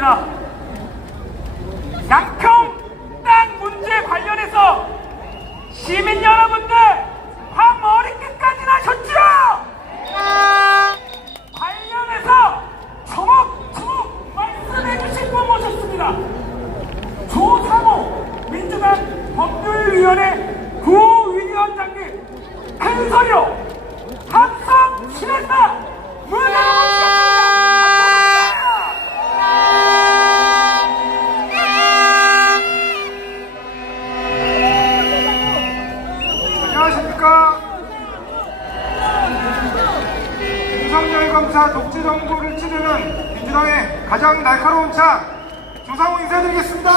있습니다. 양평 땅 문제 관련해서 시민 여러분들 화 머리 끝까지 나셨죠? 관련해서 주먹주먹 말씀해 주실 분 모셨습니다. 조상호 민주당 법률위원회 구위원장님 한서려 합성 실현사 검사 독재 정부를 찌르는 민주당의 가장 날카로운 차 조상호 인사드리겠습니다.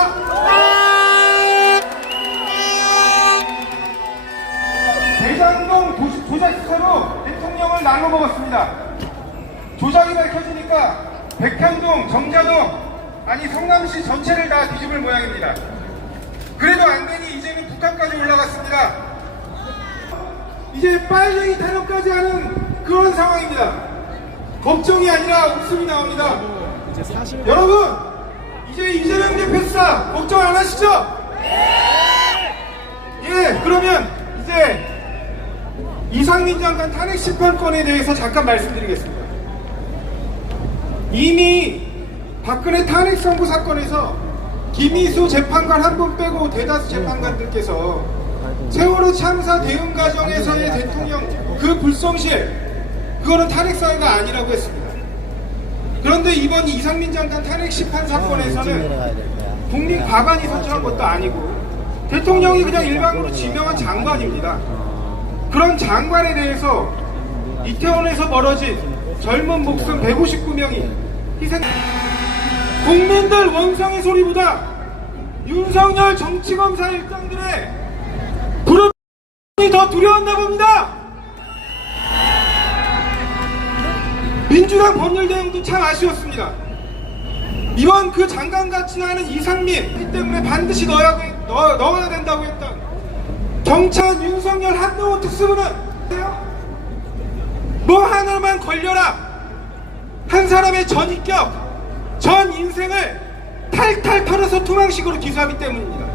대장동 도시 조작 수사로 대통령을 날로 먹었습니다. 조작이 밝혀지니까 백현동, 정자동, 아니 성남시 전체를 다 뒤집을 모양입니다. 그래도 안 되니 이제는 북한까지 올라갔습니다. 이제 빨갱이 타령까지 하는 그런 상황입니다. 걱정이 아니라 웃음이 나옵니다. 여러분, 이제 이재명 대표 수사 걱정 안 하시죠? 예, 그러면 이제 이상민 장관 탄핵 심판권에 대해서 잠깐 말씀드리겠습니다. 이미 박근혜 탄핵 선고 사건에서 김희수 재판관 한 분 빼고 대다수 재판관들께서 세월호 참사 대응 과정에서의 대통령 그 불성실 그거는 탄핵 사유가 아니라고 했습니다. 그런데 이번 이상민 장관 탄핵 심판 사건에서는 국민 과반이 선출한 것도 아니고 대통령이 그냥 일방으로 지명한 장관입니다. 그런 장관에 대해서 이태원에서 벌어진 젊은 목숨 159명이 희생 국민들 원성의 소리보다 윤석열 정치검사 일당들의 부름이 더 두려웠나 봅니다. 민주당 법률 대응도 참 아쉬웠습니다. 이번 그 장관같이 하는 이상민 이 때문에 반드시 넣어야, 돼- 넣어, 넣어야 된다고 했던 경찰 윤석열 한동훈 특수부는 뭐 하나만 걸려라 한 사람의 전입격 전 인생을 탈탈 털어서 투망식으로 기소하기 때문입니다.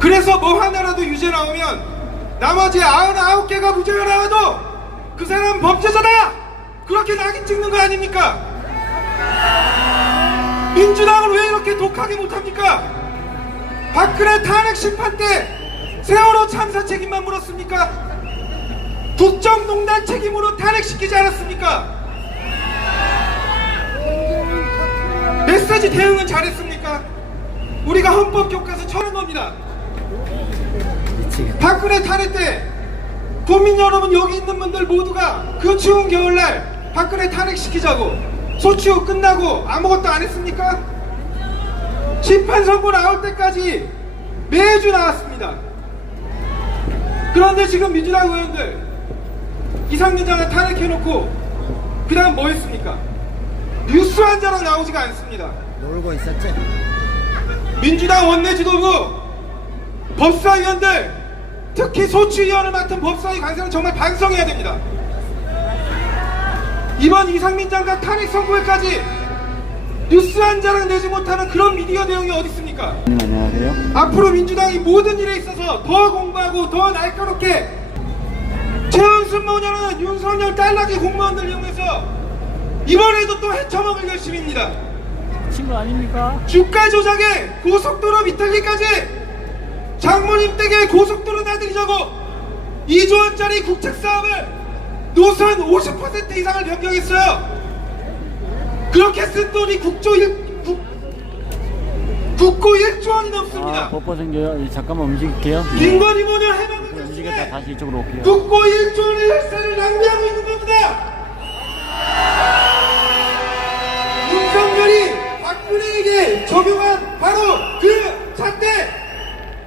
그래서 뭐 하나라도 유죄 나오면 나머지 99개가 무죄가 나와도 그 사람 범죄자다! 그렇게 낙인 찍는 거 아닙니까? 민주당을 왜 이렇게 독하게 못합니까? 박근혜 탄핵 심판 때 세월호 참사 책임만 물었습니까? 국정농단 책임으로 탄핵시키지 않았습니까? 메시지 대응은 잘했습니까? 우리가 헌법 교과서 처는 겁니다. 박근혜 탄핵 때 국민 여러분 여기 있는 분들 모두가 그 추운 겨울날 박근혜 탄핵시키자고 소추 끝나고 아무것도 안 했습니까? 심판 선고 나올 때까지 매주 나왔습니다. 그런데 지금 민주당 의원들 이상민 장관 탄핵해놓고 그 다음 뭐 했습니까? 뉴스 한 자랑 나오지가 않습니다. 놀고 있었지? 민주당 원내 지도부 법사위원들 특히 소추위원을 맡은 법사위 간사는 정말 반성해야 됩니다. 이번 이상민 장관 탄핵 선고에까지 뉴스 한 자랑 내지 못하는 그런 미디어 대응이 어디 있습니까? 안녕하세요. 앞으로 민주당이 모든 일에 있어서 더 공부하고 더 날카롭게 최은순 모녀는 윤석열 딸나기 공무원들 이용해서 이번에도 또 헤쳐먹을 결심입니다. 친구 아닙니까? 주가 조작에 고속도로 비틀기까지 장모님 댁에 고속도로 나들이자고 2조 원짜리 국책 사업을 노선 50% 이상을 변경했어요. 그렇게 쓴 돈이 국조 1, 국, 국고 1조 원이 넘습니다. 아, 뽀뽀 생겨요. 이, 잠깐만 움직일게요. 네. 빈곤이 모녀 해먹은 움직였다 것인데 다시 이쪽으로 올게요. 국고 1조 원의 혈세를 낭비하고 있는 겁니다. 윤석열이 박근혜에게 적용한 바로 그 잣대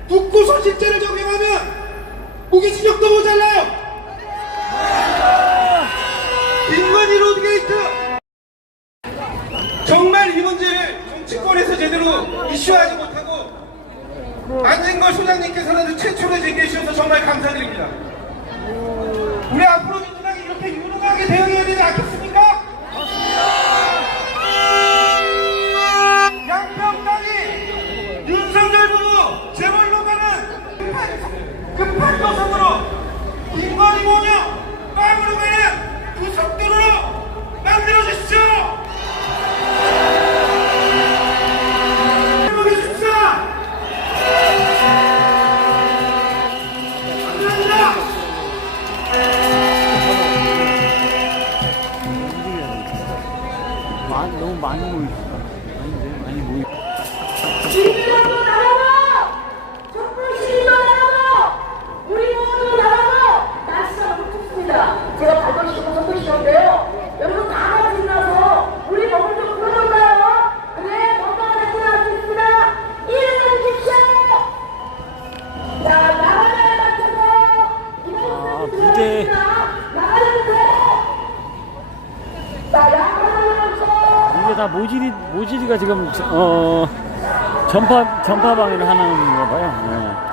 국고 손실죄를 적용하면 무기징역도 모자라요. 빈곤이 로드게이트 정말 이 문제를 정치권에서 제대로 이슈하지 못하고 안진걸 소장님께서는 최초로 제기해 주셔서 정말 감사드립니다. 우리 앞으로 민주당이 이렇게 유능하게 대응해야 다 모질이 모질이가 지금 어 전파 전파 방해를 하는 거 봐요. 네.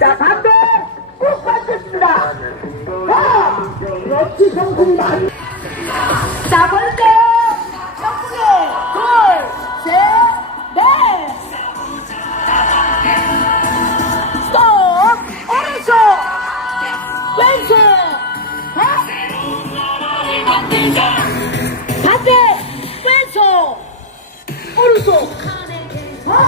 자, 반대! 꼭 받겠습니다! 자! 역시 정품이 많이. 자, 보세요! 정품이! 둘, 셋, 넷! 스톱! 오른쪽! 왼쪽! 아! 반대! 왼쪽! 오른쪽!